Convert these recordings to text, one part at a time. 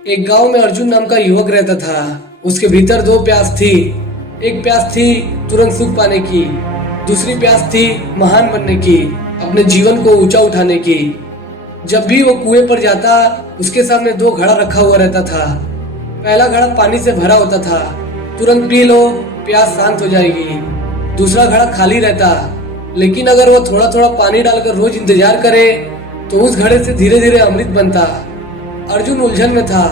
एक गांव में अर्जुन नाम का युवक रहता था। उसके भीतर दो प्यास थी। एक प्यास थी तुरंत सुख पाने की, दूसरी प्यास थी महान बनने की, अपने जीवन को ऊंचा उठाने की। जब भी वो कुएं पर जाता, उसके सामने दो घड़ा रखा हुआ रहता था। पहला घड़ा पानी से भरा होता था, तुरंत पी लो, प्यास शांत हो जाएगी। दूसरा घड़ा खाली रहता, लेकिन अगर वो थोड़ा थोड़ा पानी डालकर रोज इंतजार करे तो उस घड़े से धीरे धीरे अमृत बनता। अर्जुन उलझन में था।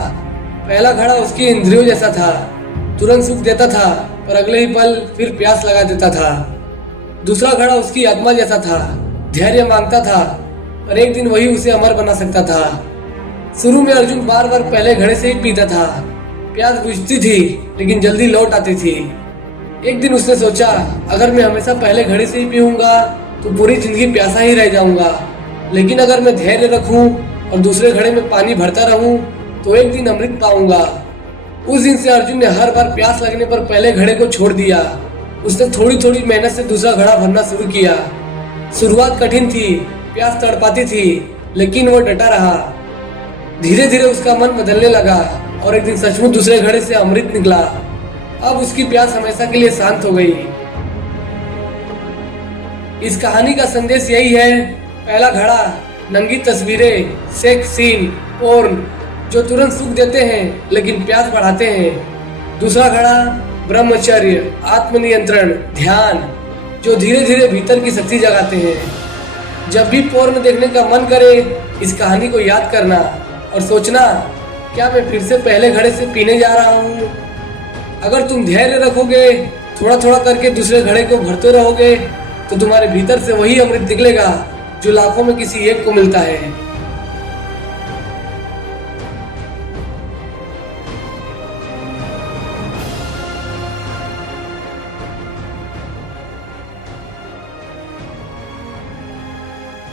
पहला घड़ा उसकी इंद्रियों जैसा था, तुरंत सुख देता था पर अगले ही पल फिर प्यास लगा देता था। दूसरा घड़ा उसकी आत्मा जैसा था, धैर्य मांगता था पर एक दिन वही उसे अमर बना सकता था। शुरू में अर्जुन बार बार पहले घड़े से ही पीता था। प्यास बुझती थी लेकिन जल्दी लौट आती थी। एक दिन उसने सोचा, अगर मैं हमेशा पहले घड़े से ही पीऊंगा तो पूरी जिंदगी प्यासा ही रह जाऊंगा, लेकिन अगर मैं धैर्य रखूं और दूसरे घड़े में पानी भरता रहूं तो एक दिन अमृत पाऊंगा। उस दिन से अर्जुन ने हर बार प्यास लगने पर पहले घड़े को छोड़ दिया। उसने थोड़ी थोड़ी मेहनत से दूसरा घड़ा भरना शुरू किया। शुरुआत कठिन थी, प्यास तड़पाती थी, लेकिन वो डटा रहा। धीरे धीरे उसका मन बदलने लगा और एक दिन सचमुच दूसरे घड़े से अमृत निकला। अब उसकी प्यास हमेशा के लिए शांत हो गई। इस कहानी का संदेश यही है, पहला घड़ा नंगी तस्वीरें, सेक्स सीन, पोर्न जो तुरंत सुख देते हैं लेकिन प्यास बढ़ाते हैं। दूसरा घड़ा ब्रह्मचर्य, आत्मनियंत्रण, ध्यान जो धीरे धीरे भीतर की शक्ति जगाते हैं। जब भी पोर्न देखने का मन करे, इस कहानी को याद करना और सोचना, क्या मैं फिर से पहले घड़े से पीने जा रहा हूँ? अगर तुम धैर्य रखोगे, थोड़ा थोड़ा करके दूसरे घड़े को भरते रहोगे तो तुम्हारे भीतर से वही अमृत निकलेगा जो लाखों में किसी एक को मिलता है।